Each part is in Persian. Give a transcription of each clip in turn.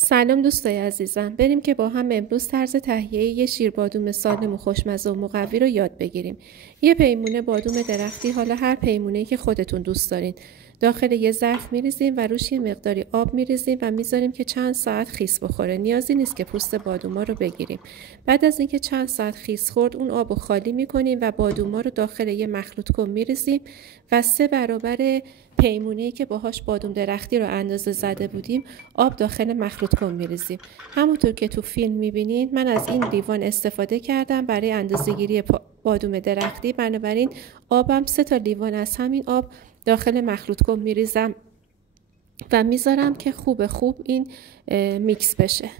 سلام دوستای عزیزم، بریم که با هم امروز طرز تهیه یه شیر بادوم سالم و خوشمزه و مقوی رو یاد بگیریم. یه پیمونه بادوم درختی، حالا هر پیمونه‌ای که خودتون دوست دارین، داخل یه ظرف میریزیم و روش یه مقداری آب میریزیم و میذاریم که چند ساعت خیس بخوره. نیازی نیست که پوست بادوما رو بگیریم. بعد از اینکه چند ساعت خیس خورد، اون آب رو خالی میکنیم و بادوما رو داخل یه مخلوط کن میریزیم و 3 برابر پیمونه‌ای که باهاش بادوم درختی رو اندازه زده بودیم آب داخل مخلوط کن میریزیم. همونطور که تو فیلم میبینید من از این لیوان استفاده کردم برای اندازه‌گیری بادوم درختی، بنابراین آبم 3 تا لیوان از همین آب داخل مخلوط کن میریزم و میذارم که خوب این میکس بشه.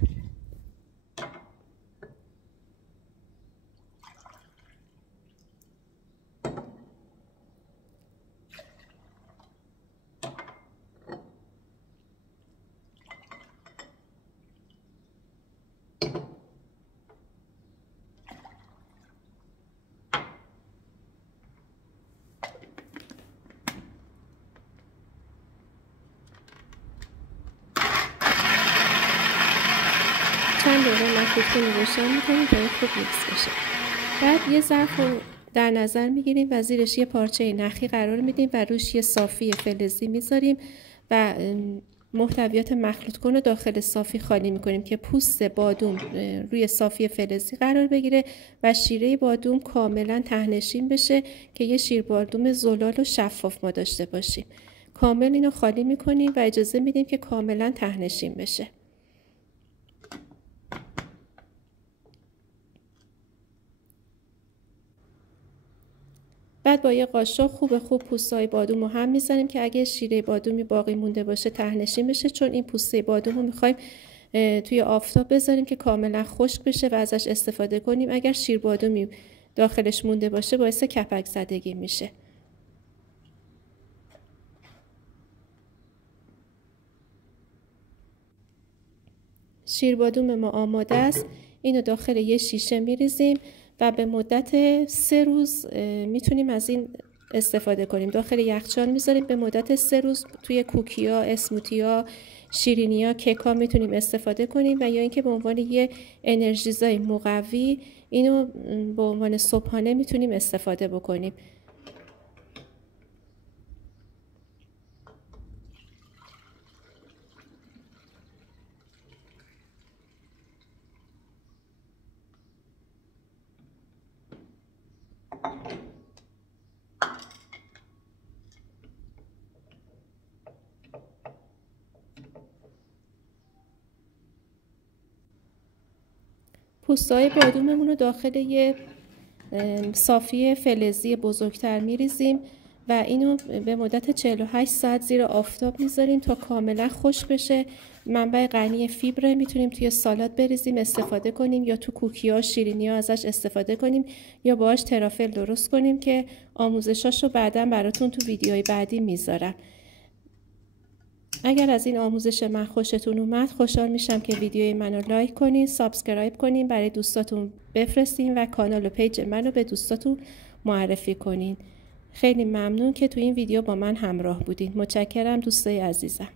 چند دقیقه مخلوط رو روشن میکنیم تا خوب میکس بشه. بعد یه ظرف رو در نظر میگیریم و زیرش یه پارچه نخی قرار میدیم و روش یه صافی فلزی میذاریم و محتویات مخلوط کن رو داخل صافی خالی میکنیم که پوست بادوم روی صافی فلزی قرار بگیره و شیره بادوم کاملا ته‌نشین بشه که یه شیر بادوم زلال و شفاف ما داشته باشیم. کامل اینو خالی میکنیم و اجازه میدیم که کاملا ته‌نشین بشه. بعد با یه قاشق خوب پوستای بادوم رو هم میزنیم که اگه شیره بادومی باقی مونده باشه ته‌نشین بشه، چون این پوسته بادوم رو میخوایم توی آفتاب بذاریم که کاملا خشک بشه و ازش استفاده کنیم. اگر شیر بادومی داخلش مونده باشه باعث کپک زدگی میشه. شیر بادوم ما آماده است. اینو داخل یه شیشه میریزیم و به مدت 3 روز میتونیم از این استفاده کنیم. داخل یخچال میذاریم به مدت 3 روز توی کوکیا، اسموتیا، شیرینیا، کیکا میتونیم استفاده کنیم و یا اینکه به عنوان یه انرژیزای مقوی اینو به عنوان صبحانه میتونیم استفاده بکنیم. پوستای بادوممون رو داخل یه صافی فلزی بزرگتر میریزیم و اینو به مدت 48 ساعت زیر آفتاب میذاریم تا کاملا خشک بشه. منبع غنی فیبر، میتونیم توی سالاد بریزیم استفاده کنیم یا تو کوکی‌ها، شیرینی‌ها ازش استفاده کنیم یا باهاش ترافل درست کنیم که آموزشاشو بعداً براتون تو ویدیوهای بعدی میذارم. اگر از این آموزش من خوشتون اومد خوشحال میشم که ویدیوی منو لایک کنین، سابسکرایب کنین، برای دوستاتون بفرستین و کانال و پیج منو به دوستاتون معرفی کنین. خیلی ممنون که تو این ویدیو با من همراه بودین. متشکرم دوستای عزیزم.